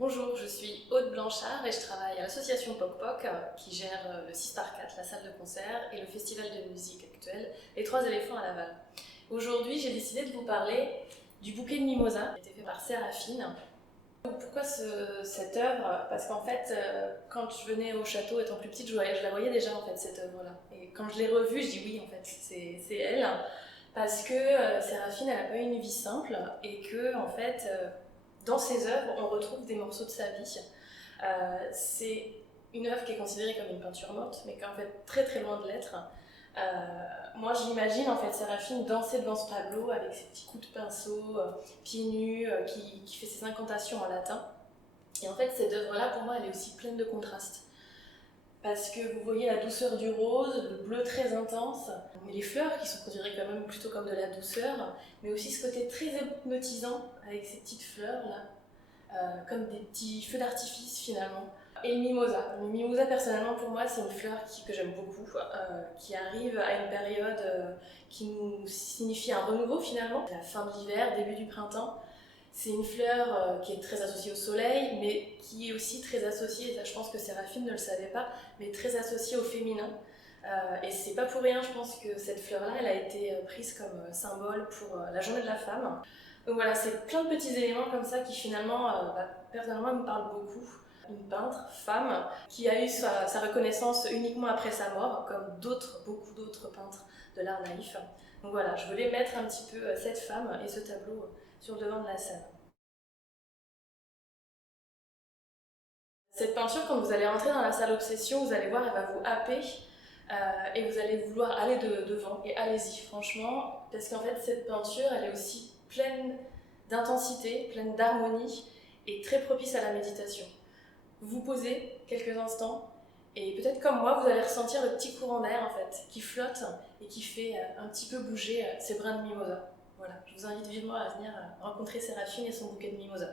Bonjour, je suis Aude Blanchard et je travaille à l'association Poc Poc qui gère le 6x4, la salle de concert, et le festival de musique actuel, Les Trois éléphants à Laval. Aujourd'hui, j'ai décidé de vous parler du bouquet de mimosa qui a été fait par Séraphine. Pourquoi cette œuvre? Parce qu'en fait, quand je venais au château étant plus petite, je la voyais déjà en fait, cette œuvre-là. Et quand je l'ai revue, je dis oui, en fait, c'est elle. Parce que Séraphine, elle n'a pas eu une vie simple et que, en fait, dans ses œuvres, on retrouve des morceaux de sa vie. C'est une œuvre qui est considérée comme une peinture morte, mais qui est en fait très très loin de l'être. Moi, j'imagine en fait Séraphine danser devant ce tableau avec ses petits coups de pinceau, pieds nus, qui fait ses incantations en latin. Et en fait, cette œuvre-là, pour moi, elle est aussi pleine de contrastes. Parce que vous voyez la douceur du rose, le bleu très intense, mais les fleurs qui sont considérées quand même plutôt comme de la douceur, mais aussi ce côté très hypnotisant avec ces petites fleurs là, comme des petits feux d'artifice finalement. Et le mimosa. Le mimosa, personnellement, pour moi, c'est une fleur que j'aime beaucoup, qui arrive à une période qui nous signifie un renouveau finalement, la fin de l'hiver, début du printemps. C'est une fleur qui est très associée au soleil, mais qui est aussi très associée, et ça je pense que Séraphine ne le savait pas, mais très associée au féminin. Et c'est pas pour rien, je pense que cette fleur-là, elle a été prise comme symbole pour la journée de la femme. Donc voilà, c'est plein de petits éléments comme ça qui finalement, personnellement, me parlent beaucoup. Une peintre, femme, qui a eu sa reconnaissance uniquement après sa mort, comme beaucoup d'autres peintres de l'art naïf. Donc voilà, je voulais mettre un petit peu cette femme et ce tableau sur le devant de la scène. Cette peinture, quand vous allez entrer dans la salle Obsession, vous allez voir, elle va vous happer et vous allez vouloir aller devant. Et allez-y, franchement, parce qu'en fait, cette peinture, elle est aussi pleine d'intensité, pleine d'harmonie et très propice à la méditation. Vous vous posez quelques instants et peut-être comme moi, vous allez ressentir le petit courant d'air en fait, qui flotte et qui fait un petit peu bouger ces brins de mimosa. Voilà, je vous invite vivement à venir rencontrer Séraphine et son bouquet de mimosa.